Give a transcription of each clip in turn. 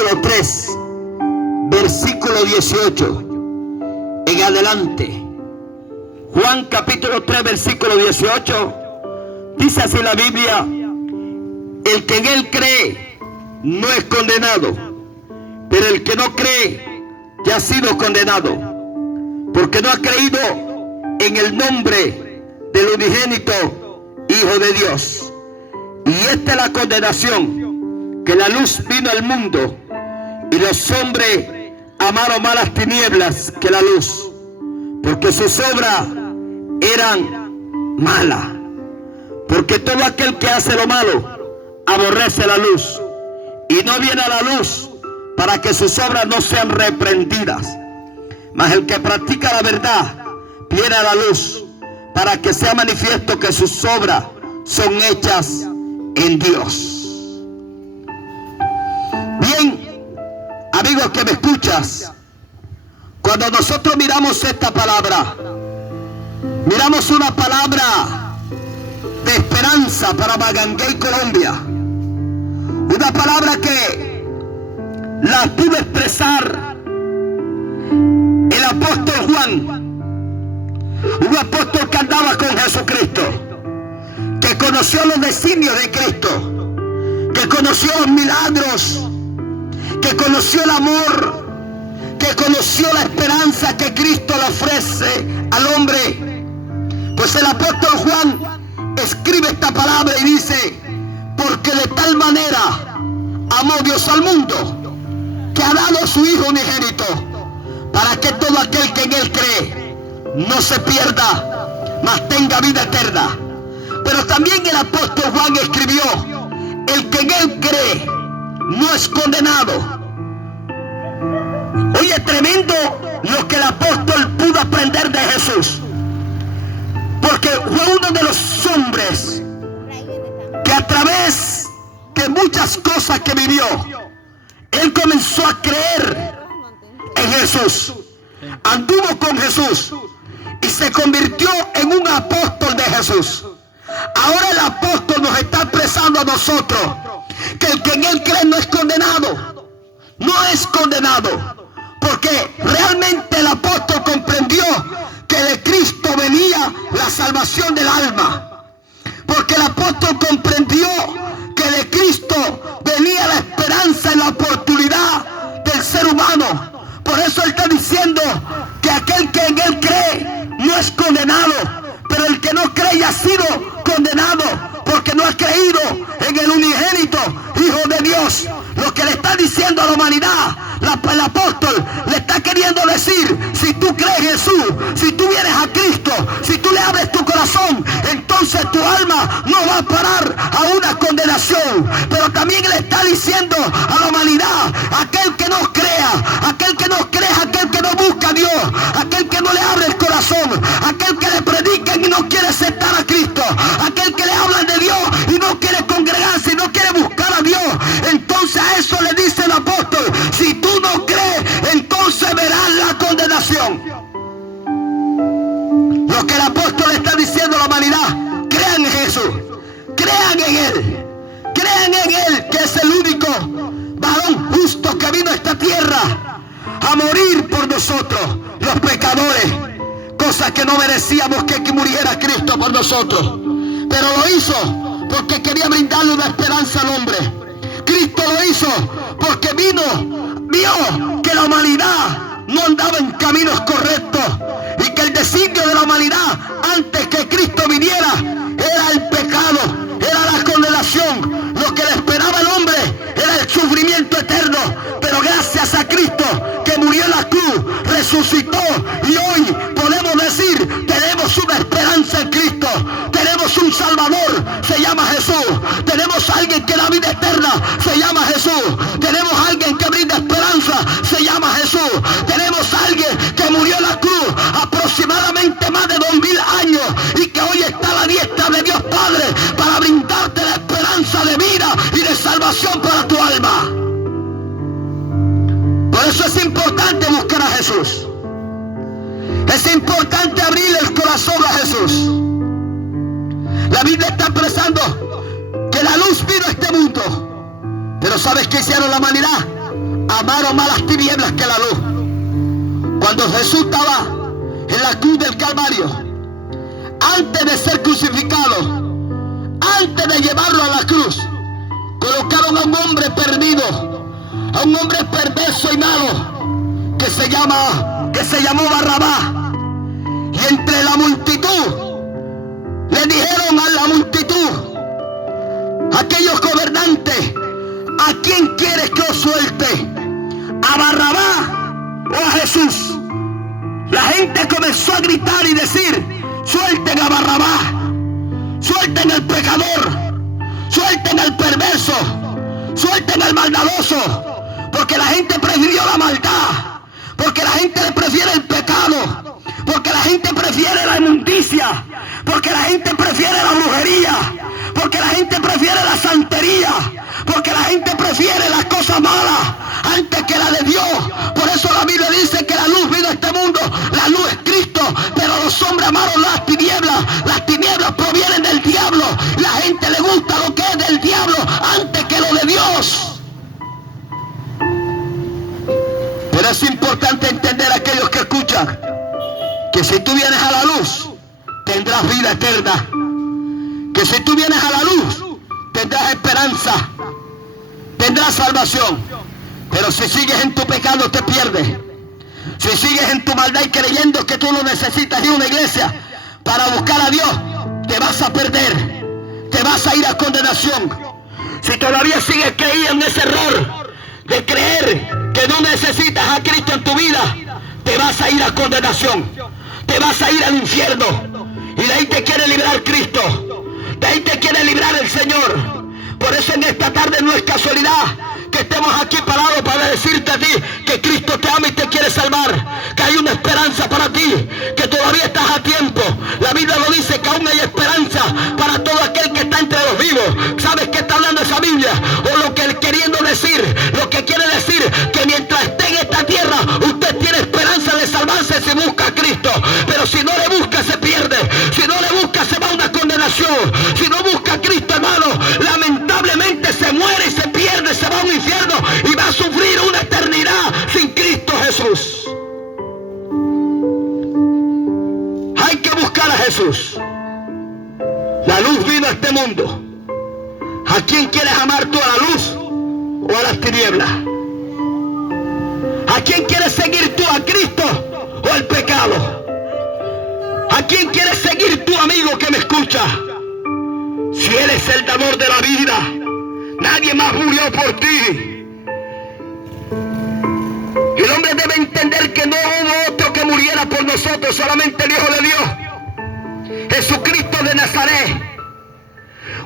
capítulo 3, versículo 18 en adelante. Juan capítulo 3, versículo 18, dice así la Biblia: el que en él cree no es condenado, pero el que no cree ya ha sido condenado, porque no ha creído en el nombre del unigénito Hijo de Dios. Y esta es la condenación, que la luz vino al mundo, y los hombres amaron más las tinieblas que la luz, porque sus obras eran malas. Porque todo aquel que hace lo malo aborrece la luz, y no viene a la luz para que sus obras no sean reprendidas. Mas el que practica la verdad viene a la luz, para que sea manifiesto que sus obras son hechas en Dios. Bien, amigos que me escuchas, cuando nosotros miramos esta palabra, miramos una palabra de esperanza para Maganguey, Colombia. Una palabra que la pudo expresar el apóstol Juan, un apóstol que andaba con Jesucristo, que conoció los designios de Cristo, que conoció los milagros, que conoció el amor, que conoció la esperanza que Cristo le ofrece al hombre. Pues el apóstol Juan escribe esta palabra y dice: porque de tal manera amó Dios al mundo, que ha dado a su Hijo unigénito, para que todo aquel que en él cree no se pierda, mas tenga vida eterna. Pero también el apóstol Juan escribió: el que en él cree no es condenado. Oye, tremendo lo que el apóstol pudo aprender de Jesús, porque fue uno de los hombres que a través de muchas cosas que vivió, él comenzó a creer en Jesús, anduvo con Jesús y se convirtió en un apóstol de Jesús. Ahora el apóstol nos está expresando a nosotros que el que en él cree no es condenado, no es condenado, porque realmente el apóstol comprendió que de Cristo venía la salvación del alma, porque el apóstol comprendió que de Cristo venía la esperanza y la oportunidad del ser humano. Por eso él está diciendo que aquel que en él cree no es condenado, pero el que no cree ya ha sido condenado, porque no ha creído en el unigénito Hijo de Dios. Lo que le está diciendo a la humanidad, el apóstol le está queriendo decir: si tú crees en Jesús, si tú vienes a Cristo, si tú le abres tu corazón, entonces tu alma no va a parar a una condenación. Pero también le está diciendo a la humanidad: aquel que no crea, aquel que no cree, aquel que no busca a Dios, aquel que no le abre el corazón, aquel que le predican y no quiere aceptar a Cristo, aquel que le hablan de Dios y no quiere congregarse y no quiere buscar a Dios, entonces a eso le dice el apóstol: si tú no crees, entonces verás la condenación. Lo que el apóstol está diciendo a la humanidad: crean en Jesús, crean en Él, crean en Él, que es el único varón justo que vino a esta tierra a morir por nosotros, los pecadores, cosa que no merecíamos que muriera Cristo por nosotros, pero lo hizo porque quería brindarle una esperanza al hombre. Cristo lo hizo porque vio que la humanidad no andaba en caminos correctos y que el designio de la humanidad antes que Cristo viniera era el pecado, era la condenación. Lo que le esperaba al hombre era el sufrimiento eterno, pero gracias a Cristo que murió en la cruz, resucitó, y hoy podemos decir: tenemos una esperanza en Cristo, tenemos un Salvador, se llama Jesús, tenemos a alguien que da vida eterna, se llama Jesús, tenemos a alguien que brinda esperanza, se llama Jesús, tenemos a alguien que murió en la cruz aproximadamente más de 2000 años y que hoy está a la diestra de Dios Padre para brindarte la esperanza de vida y de salvación para tu alma. Por eso es importante buscar a Jesús, es importante abrirle el corazón a Jesús. La Biblia está expresando que la luz vino a este mundo, pero ¿sabes qué hicieron la humanidad? amaron más las tinieblas que la luz. Cuando Jesús estaba en la cruz del Calvario, antes de ser crucificado, antes de llevarlo a la cruz, colocaron a un hombre perdido, a un hombre perverso y malo, que se llamó Barrabás. Y entre la multitud, le dijeron a la multitud, aquellos gobernantes, ¿a quién quieres que os suelte? ¿A Barrabás o a Jesús? La gente comenzó a gritar y decir, suelten a Barrabás, suelten al pecador, suelten al perverso, suelten al maldadoso, porque la gente prefirió la maldad, porque la gente prefiere el pecado, porque la gente prefiere la inmundicia, porque la gente prefiere la brujería, porque la gente prefiere la santería, porque la gente prefiere las cosas malas antes que la de Dios. Por eso la Biblia dice que la luz vino a este mundo, la luz es Cristo, pero los hombres amaron las tinieblas provienen del diablo, la gente le gusta lo que es del diablo antes que lo de Dios. Pero es importante entender a aquellos que escuchan, que si tú vienes a la luz, tendrás vida eterna, que si tú vienes a la luz, tendrás esperanza, tendrás salvación. Pero si sigues en tu pecado, te pierdes. Si sigues en tu maldad y creyendo que tú no necesitas ir a una iglesia para buscar a Dios, te vas a perder, te vas a ir a condenación. Si todavía sigues creyendo en ese error de creer que no necesitas a Cristo en tu vida, te vas a ir a condenación, te vas a ir al infierno. Y de ahí te quiere librar Cristo, de ahí te quiere librar el Señor. Por eso en esta tarde no es casualidad que estemos aquí parados para decirte a ti que Cristo te ama y te quiere salvar, que hay una esperanza para ti, que todavía estás a tiempo. La Biblia lo dice, que aún hay esperanza para todo aquel que está entre los vivos. ¿Sabes qué está hablando esa Biblia? O lo que él queriendo decir, lo que quiere decir, que mientras esté en esta tierra, usted tiene esperanza de salvarse si busca a Cristo. Pero si no le busca, se pierde. Si no le busca, se va a una condenación. Si no busca a Cristo, hermano, lamentablemente se muere y se pierde, se va a un infierno y va a sufrir una eternidad sin Cristo Jesús. Hay que buscar a Jesús. La luz vino a este mundo. ¿A quién quieres amar tú, a la luz o a las tinieblas? ¿A quién quieres seguir tú, a Cristo o al pecado? ¿A quién quieres seguir tú, amigo que me escucha? Si Él es el dador de la vida, nadie más murió por ti. El hombre debe entender que no hubo otro que muriera por nosotros, solamente el Hijo de Dios, Jesucristo de Nazaret.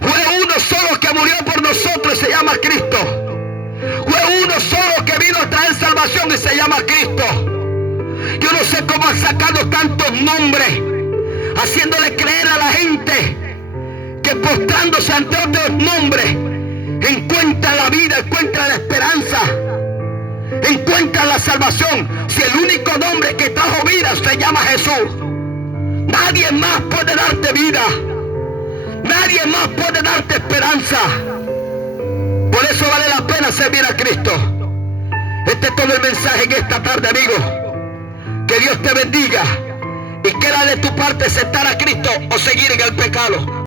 Fue uno solo que murió por nosotros y se llama Cristo. Fue uno solo que vino a traer salvación y se llama Cristo. Yo no sé cómo han sacado tantos nombres, haciéndole creer a la gente que postrándose ante otros nombres encuentra la vida, encuentra la esperanza, encuentra la salvación. Si el único nombre que trajo vida se llama Jesús, nadie más puede darte vida, nadie más puede darte esperanza. Por eso vale la pena servir a Cristo. Este es todo el mensaje en esta tarde, amigo. Que Dios te bendiga y queda de tu parte aceptar a Cristo o seguir en el pecado.